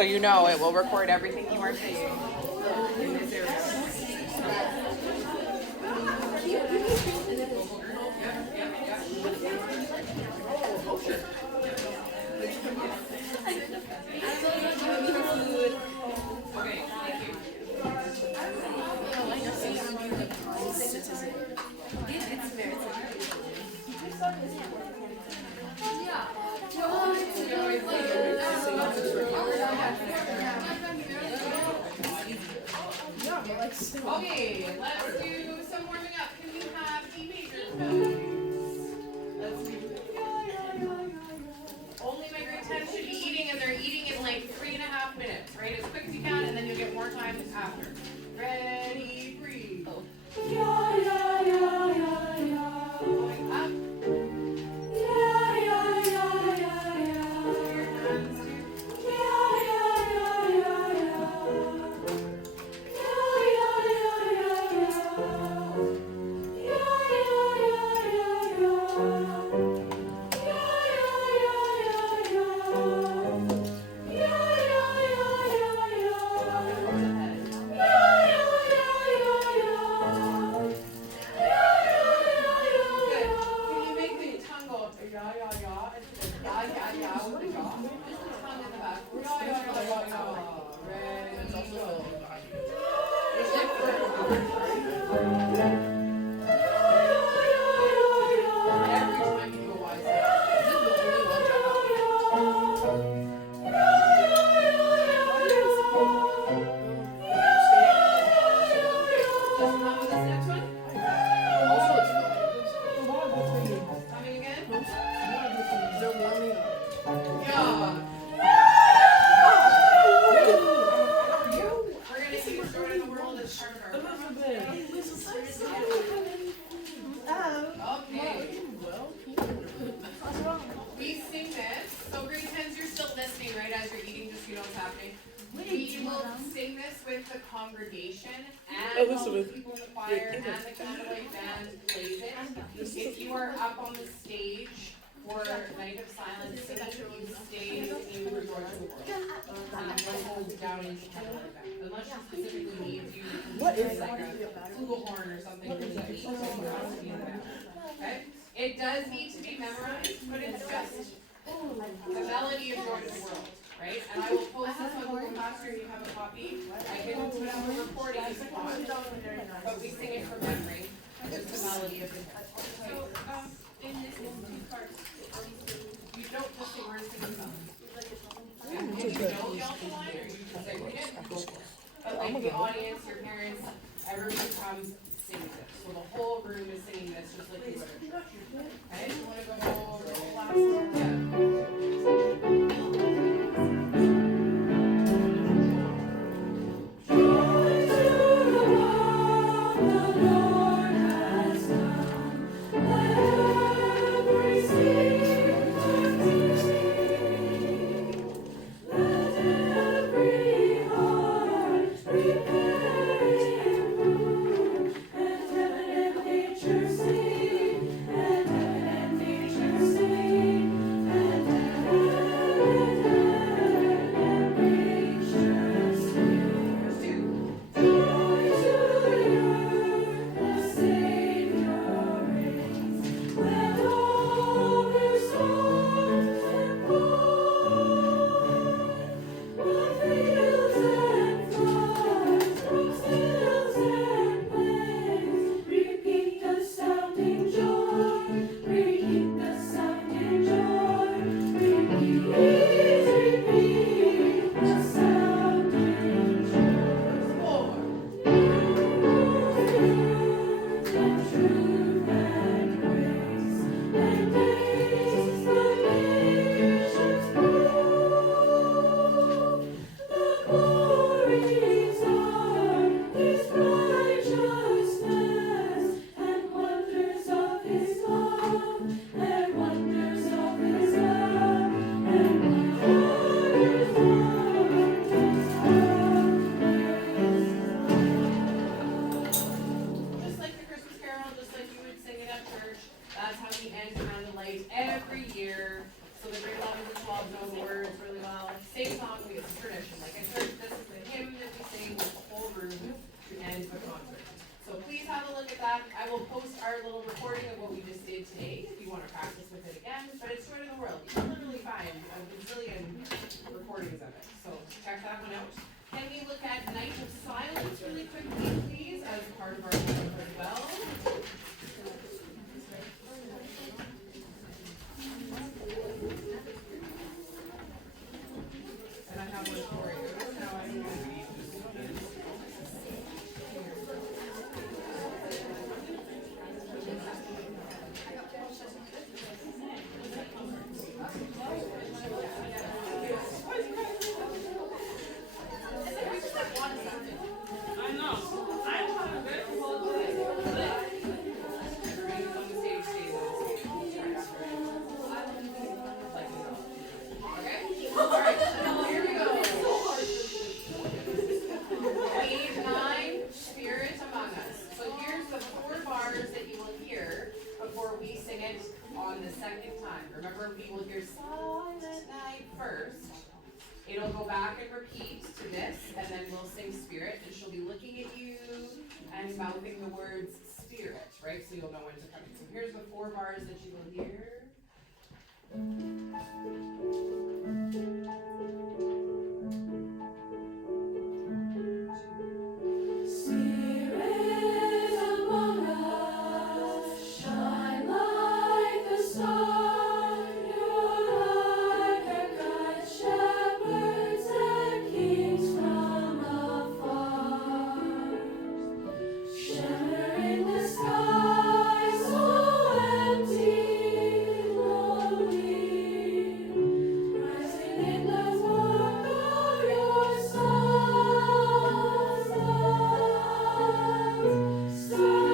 So you know it will record everything you are saying in this area. Okay, let's do some warming up. Can we have E major, please? Let's do. Only my grade 10 should be eating, and they're eating in like 3.5 minutes, right? As quick as you can, and then you'll get more time after. Ready, breathe. Going up. Congregation and all the people in the choir and the candlelight band plays it. If you are up on the stage for Night of Silence singing, you stay in the Rejoice in the World. Don't hold down into candlelight band. Unless she specifically needs you to use like a flugelhorn or something that you has to be in the band. Okay? It does need to be memorized, but it's just the melody of Joy to the World. Right? And I will post this on Google Master if you have a copy. I can put up a recording if you want, but we sing it from memory. Just the melody of it. So, in this is two parts. You don't just sing, we're singing songs. If you know the alpha line, or you can sing it, go for it. But like the audience, your parents, everyone who comes sings it. So the whole room is singing this just like you would. Okay? You want to go the last one? Yeah. a bazillion recordings of it, so check that one out. Can we look at Night of Silence really quickly, please, as part of our work as well? And I have one for you. Now I everybody's on the stage stays on the stage right after it. Okay? Alright, here we go. Page 9, Spirit Among Us. So here's the 4 bars that you will hear before we sing it on the second time. Remember, we will hear Silent Night first. It'll go back and repeat to this, and then we'll sing Spirit, and she'll be looking at you and mouthing the words Spirit, right? So you'll know when to come in. So here's the 4 bars that you will hear. Spirit among us, shine like the star. Your light can guide shepherds and kings from afar. Shimmering the sky, so empty, lonely, rising in the warmth of your sun's light. Star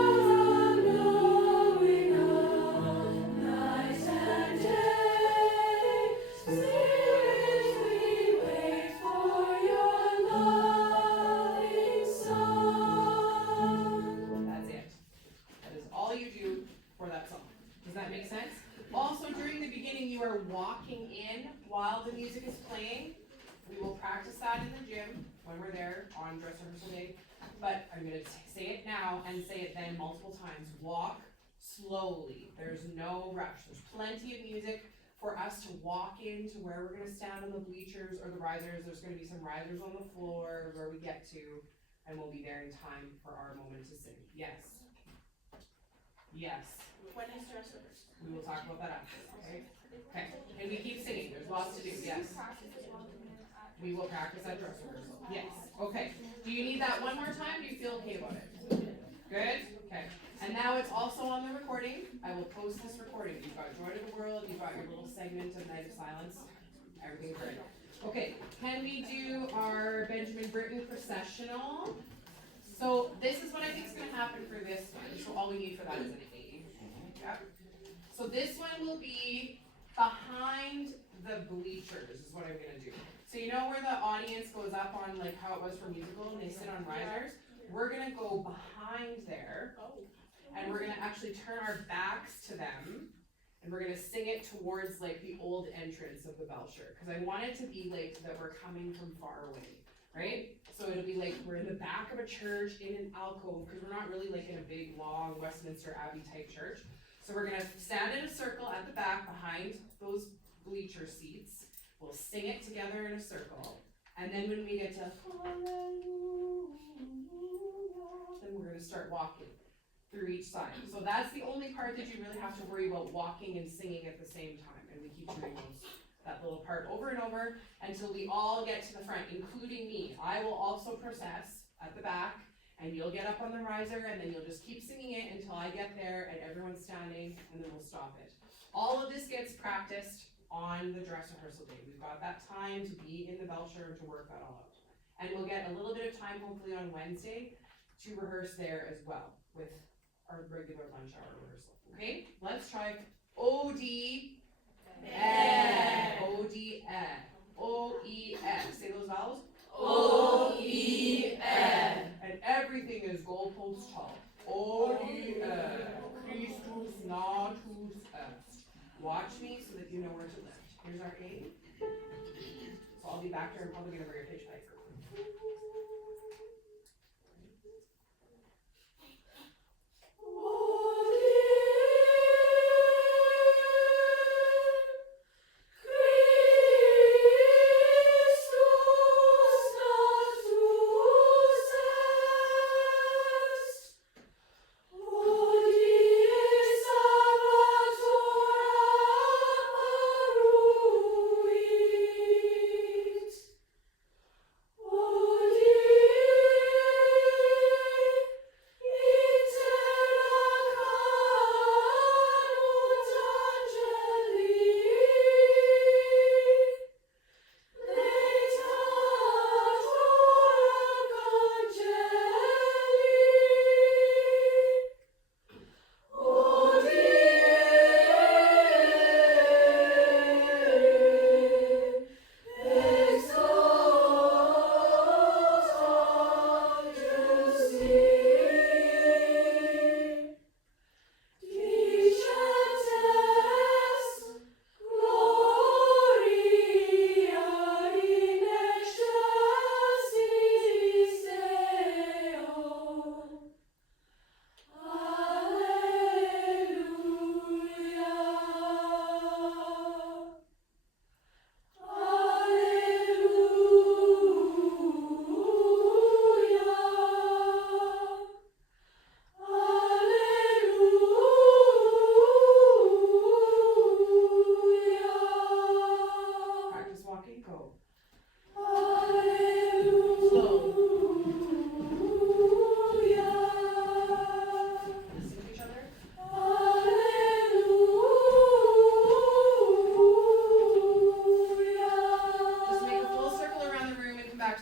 unknowing of night and day, Spirit, we wait for your loving song. That's it. That is all you do for that song. Does that make sense? Also, during the beginning, you are walking in while the music is playing. We will practice that in the gym when we're there on dress rehearsal day. But I'm going to say it now and say it then multiple times. Walk slowly. There's no rush. There's plenty of music for us to walk into where we're going to stand on the bleachers or the risers. There's going to be some risers on the floor where we get to, and we'll be there in time for our moment to sing. Yes. Yes. When is dress rehearsal? We will talk about that after, okay? Okay, and we keep singing, there's lots to do, yes. We will practice at dress rehearsal, yes, okay. Do you need that one more time, do you feel okay about it? Good, okay. And now it's also on the recording, I will post this recording. You've got Joy to the World, you've got your little segment of Night of Silence, everything's ready. Okay, can we do our Benjamin Britten processional? So this is what I think is gonna happen for this one, so all we need for that is an A. Yep. So this one will be behind the bleachers is what I'm gonna do. So you know where the audience goes up on like how it was for musical and they sit on risers? We're gonna go behind there and we're gonna actually turn our backs to them and we're gonna sing it towards like the old entrance of the Belcher. Cause I want it to be like that we're coming from far away, right? So it'll be like we're in the back of a church in an alcove because we're not really like in a big long Westminster Abbey type church. So we're gonna stand in a circle at the back behind those bleacher seats. We'll sing it together in a circle. And then when we get to Hallelujah, then we're gonna start walking through each side. So that's the only part that you really have to worry about walking and singing at the same time. And we keep doing that little part over and over until we all get to the front, including me. I will also process at the back. And you'll get up on the riser and then you'll just keep singing it until I get there and everyone's standing and then we'll stop it. All of this gets practiced on the dress rehearsal day. We've got that time to be in the Belcher and to work that all out. And we'll get a little bit of time hopefully on Wednesday to rehearse there as well with our regular lunch hour rehearsal. Okay, let's try O-D, O-D-E, O-E-S. Say those vowels. O-E-N. And everything is goalpost tall. O-E-N. Christus natus est. Watch me so that you know where to lift. Here's our A. So I'll be back there. I'm probably going to bring a pitch pipe. Christus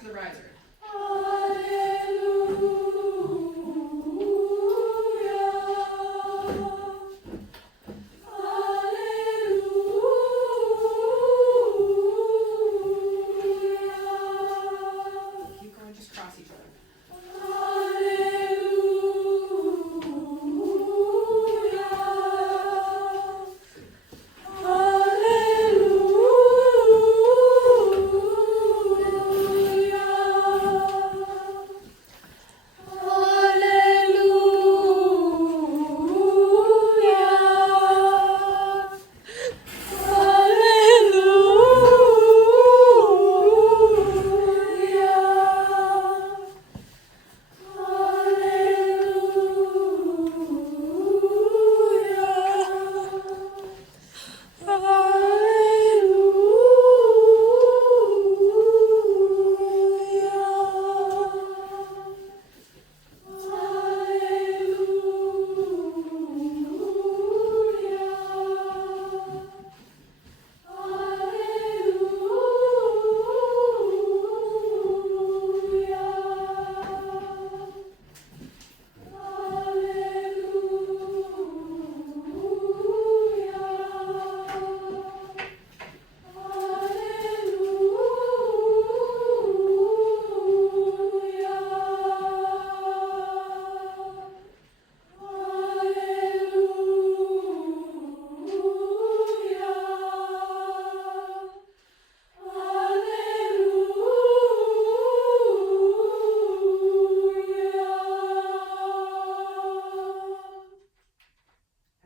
to the riser. Keep going, just cross each other.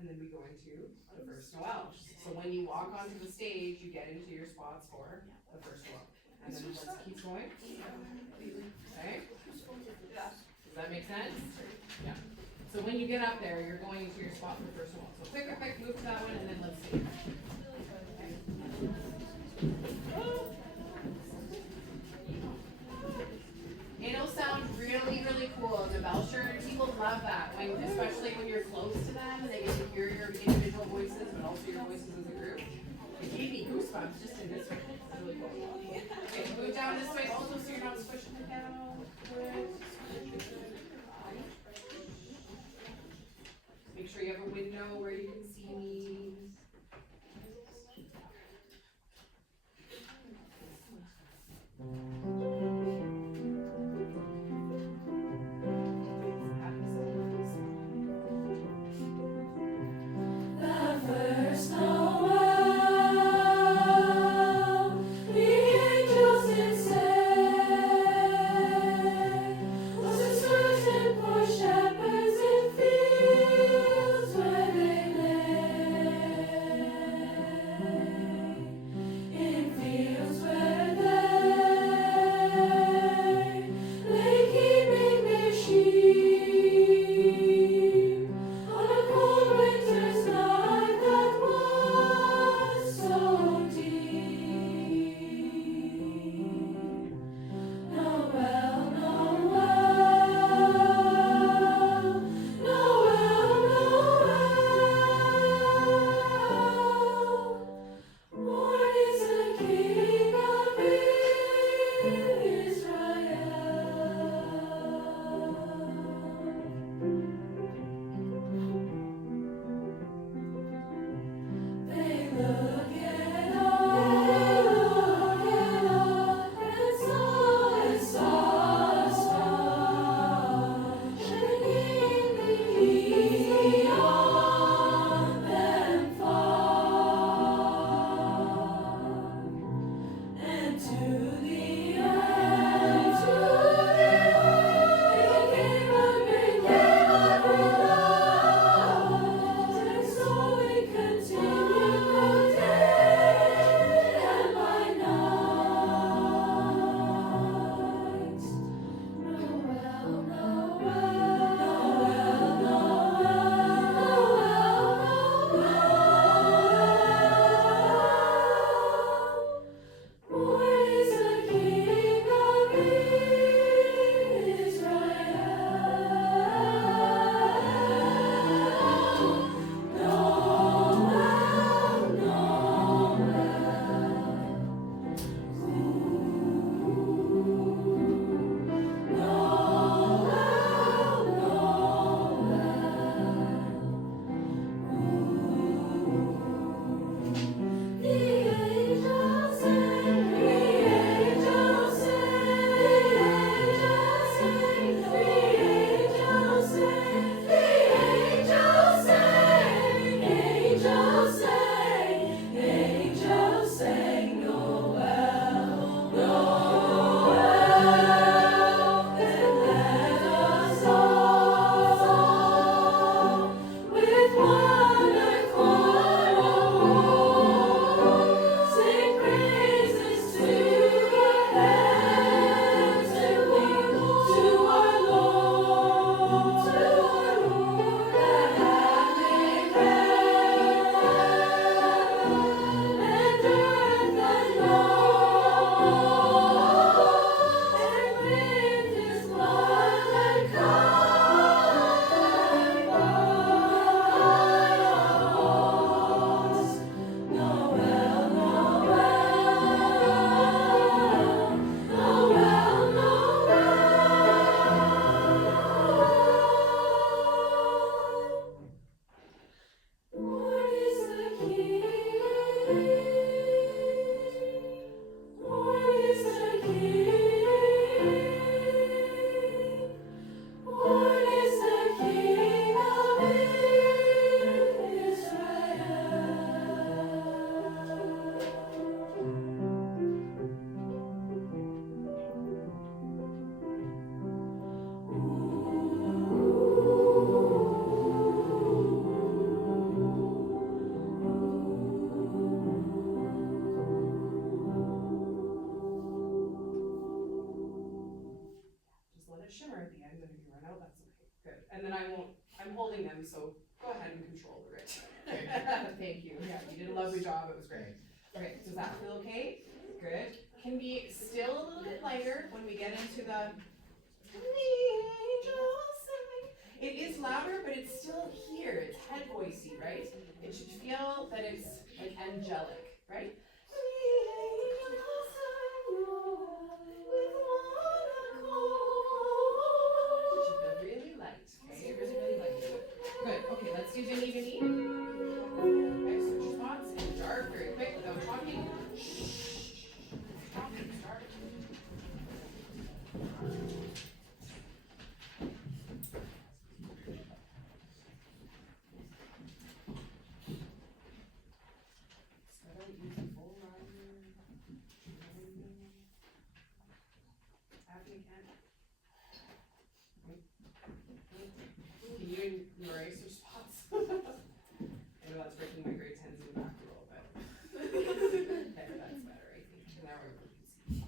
And then we go into the first Noel. So when you walk onto the stage, you get into your spots for the first Noel. And then let's keep going. Okay? Does that make sense? Yeah. So when you get up there, you're going into your spot for the first Noel. So quick, move to that one and then let's see. It'll sound really, really cool. The Belcher, people love that, especially when you're close to them and they get to hear your individual voices, but also your voices as a group. It gave me goosebumps just in this one. It's really cool. Okay, move down this way also so you're not squishing it down. Make sure you have a window where you can see me. The first Noel. and then I'm holding them, so go ahead and control the writ. Thank you, yeah, you did a lovely job, it was great. Okay, does that feel okay? Good. Can be still a little bit lighter when we get into the angels sing. It is louder, but it's still here, it's head voicey, right? It should feel that it's like angelic, right? It should feel really light, okay? Really, really light. Good, okay, let's do Vinny Vinny. Okay, switch your spots and dark very quick without talking. Shh. Talking, start. Start using full liner. After you can. Can you and Lori switch spots? I know that's breaking my grade 10s in the back a little bit. Okay, that's better, I think. Now we're able to see.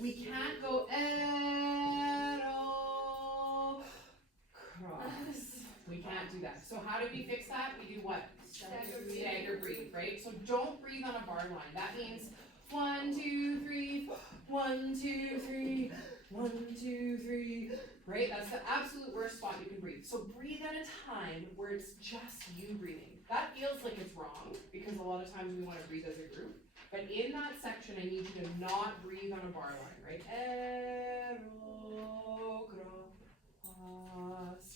We can't go cross. We can't do that. So how do we fix that? We do what? Stagger breathe, right? So don't breathe on a bar line. That means 1, 2, 3, 1, 2, 3, 1, 2, 3. Right? That's the absolute worst spot you can breathe. So breathe at a time where it's just you breathing. That feels like it's wrong because a lot of times we want to breathe as a group. But in that section, I need you to not breathe on a bar line, right?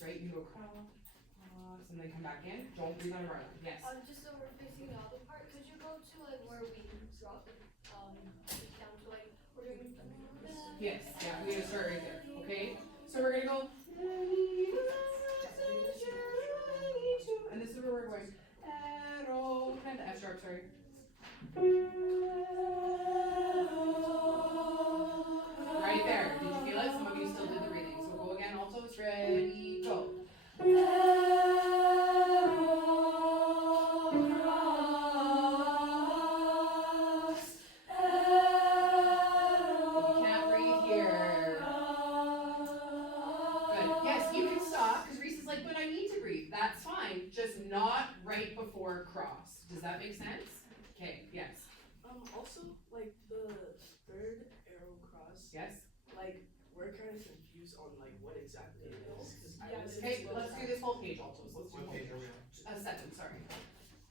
Right? You go cross, and then come back in. Don't breathe on a bar line. Yes. Just so we're fixing the other part, could you go to like where we drop it, down to like, we're doing. Yes, yeah, we're gonna start right there, okay? So we're gonna go. And this is where we're going. Can I have the F sharp, sorry. Right there. Did you feel it? Some of you still did the breathing. So go again. Altos, ready, go. You can't breathe here. Good. Yes, you can stop because Reese is like, but I need to breathe. That's fine. Just not right before cross. Does that make sense? Okay, yes. Also, like the third arrow cross. Yes. Like we're kind of confused on like what it exactly it is, 'cause I Okay, literally let's do this whole page altos. Let's do What whole page are we on? 7, sorry.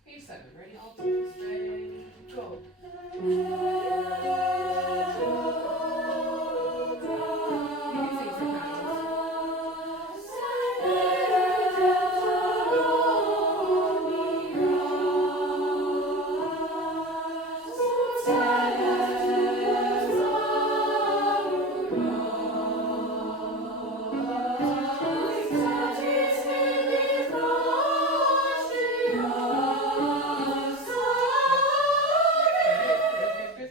Page 7, ready? Altos, ready, go. You can sing sopranos.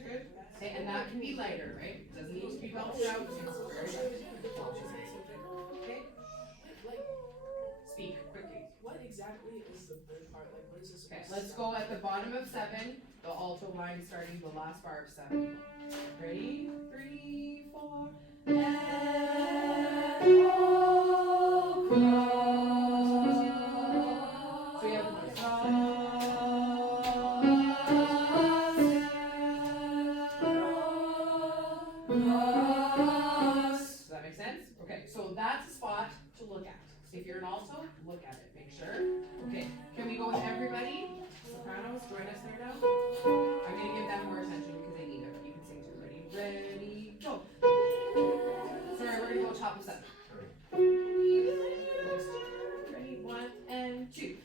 Good. Okay, and that can be lighter, right? Doesn't need to be belted out. It's very light. Okay, like, speak quickly. what exactly is the third part? Like, what is this Okay, supposed to let's sound go at the bottom of 7, the alto line starting the last bar of 7. Ready? 3, 4. So we have Does that make sense? Okay, so that's a spot to look at. If you're an alto, look at it, make sure. Okay, can we go with everybody? Sopranos, join us there now. I'm gonna give them more attention because they need it, but you can sing too. Ready, go. Sorry, we're gonna go top of 7. Ready, 1 and 2.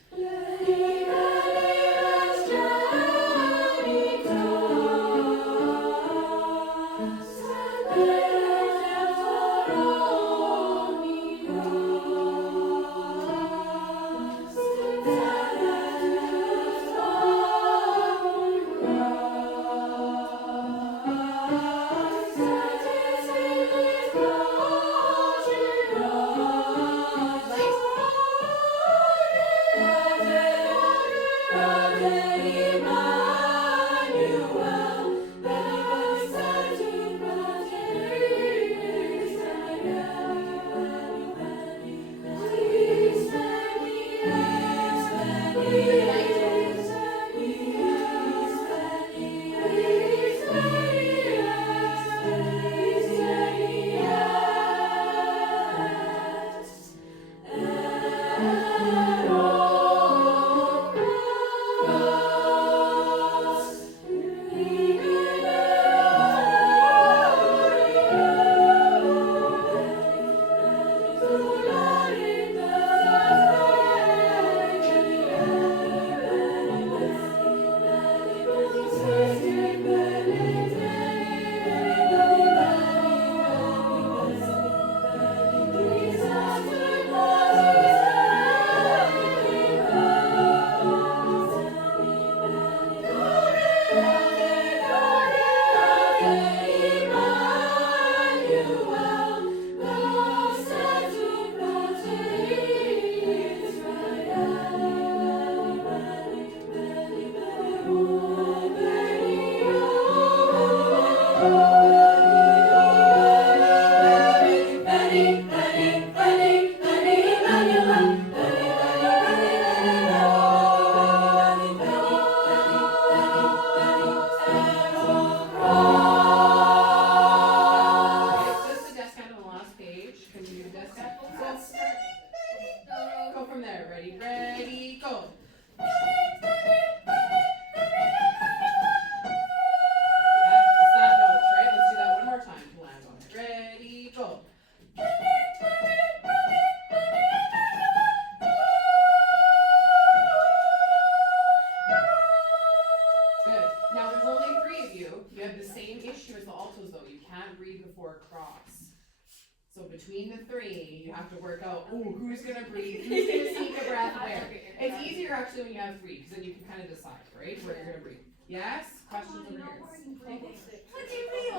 between the three, you have to work out, ooh, who's gonna breathe, who's gonna take a breath where. It's easier actually when you have three, because then you can kind of decide, right, where you're gonna breathe. Yes? Questions over here? What do you mean?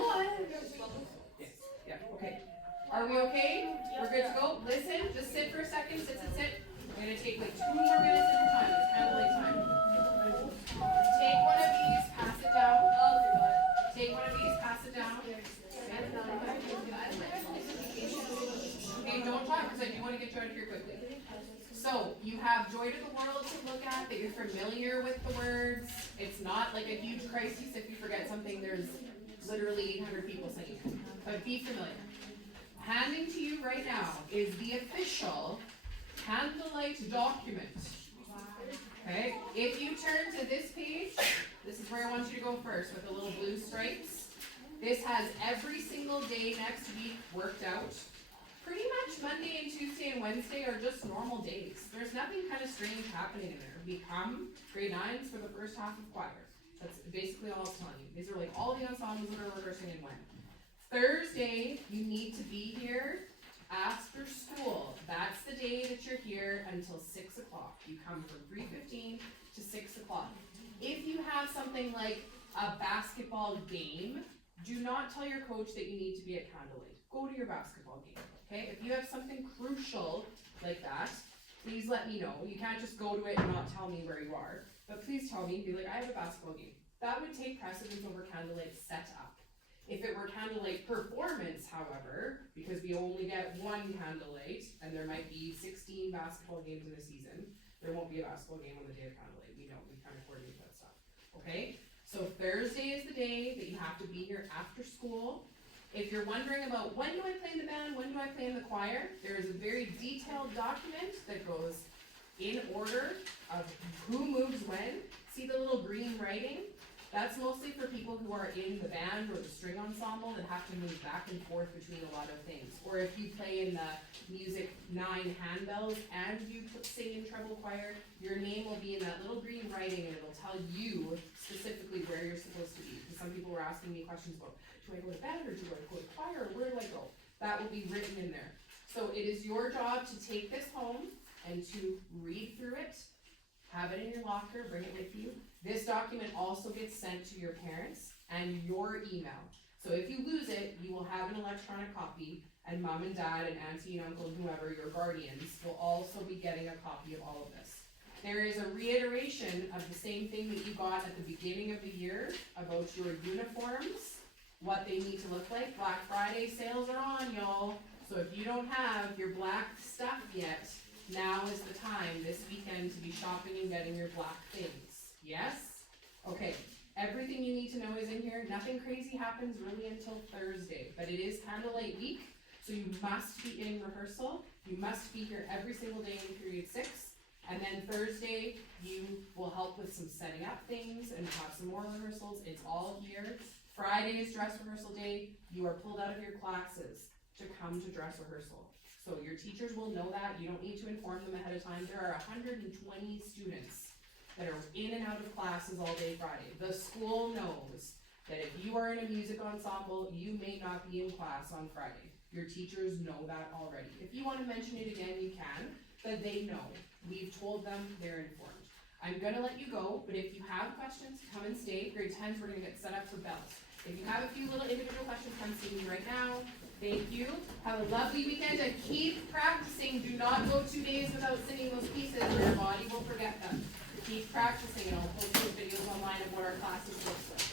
Yes, yeah, okay. Are we okay? We're good to go? Listen, just sit for a second, sit. We're gonna take like 2 more minutes at a time, it's kind of late time. Take one of these, pass it down. Take one of these, pass it down. Okay, don't talk, because I do want to get you out of here quickly. So, you have Joy to the World to look at, that you're familiar with the words. It's not like a huge crisis if you forget something, there's literally 800 people singing it. But be familiar. handing to you right now is the official Candlelight document. Okay, if you turn to this page, this is where I want you to go first with the little blue stripes. This has every single day next week worked out. Pretty much Monday and Tuesday and Wednesday are just normal days. There's nothing kind of strange happening in there. We come grade 9s for the first half of choir. That's basically all it's telling you. These are like all the ensembles that are rehearsing and when. Thursday, you need to be here after school. That's the day that you're here until 6 o'clock. You come from 3:15 to 6 o'clock. If you have something like a basketball game, do not tell your coach that you need to be at Candlelight. Go to your basketball game, okay? If you have something crucial like that, please let me know. You can't just go to it and not tell me where you are. But please tell me, be like, I have a basketball game. That would take precedence over Candlelight setup. If it were Candlelight performance, however, because we only get one Candlelight, and there might be 16 basketball games in a season, there won't be a basketball game on the day of Candlelight. We know, we kind of coordinate that stuff, okay? So Thursday is the day that you have to be here after school. If you're wondering about when do I play in the band, when do I play in the choir, there is a very detailed document that goes in order of who moves when. See the little green writing? That's mostly for people who are in the band or the string ensemble that have to move back and forth between a lot of things. Or if you play in the music 9 handbells and you sing in treble choir, your name will be in that little green writing and it'll tell you specifically where you're supposed to be. Because some people were asking me questions about, do I go to band or do I go to choir or where do I go? That will be written in there. So it is your job to take this home and to read through it, have it in your locker, bring it with you. This document also gets sent to your parents and your email. So if you lose it, you will have an electronic copy, and mom and dad and auntie and uncle and whoever, your guardians, will also be getting a copy of all of this. There is a reiteration of the same thing that you got at the beginning of the year about your uniforms, what they need to look like. Black Friday sales are on, y'all. So if you don't have your black stuff yet, now is the time this weekend to be shopping and getting your black things. Yes? Okay, everything you need to know is in here. Nothing crazy happens really until Thursday, but it is Candlelight week, so you must be in rehearsal. You must be here every single day in period 6, and then Thursday you will help with some setting up things and have some more rehearsals. It's all here. Friday is dress rehearsal day. You are pulled out of your classes to come to dress rehearsal. So your teachers will know that. You don't need to inform them ahead of time. There are 120 students that are in and out of classes all day Friday. The school knows that if you are in a music ensemble, you may not be in class on Friday. Your teachers know that already. If you want to mention it again, you can, but they know. We've told them, they're informed. I'm gonna let you go, but if you have questions, come and stay. Grade 10s, we're gonna get set up for bells. If you have a few little individual questions, come see me right now. Thank you. Have a lovely weekend and keep practicing. Do not go 2 days without singing those pieces or your body will forget them. Keep practicing and I'll post those videos online of what our classes look like.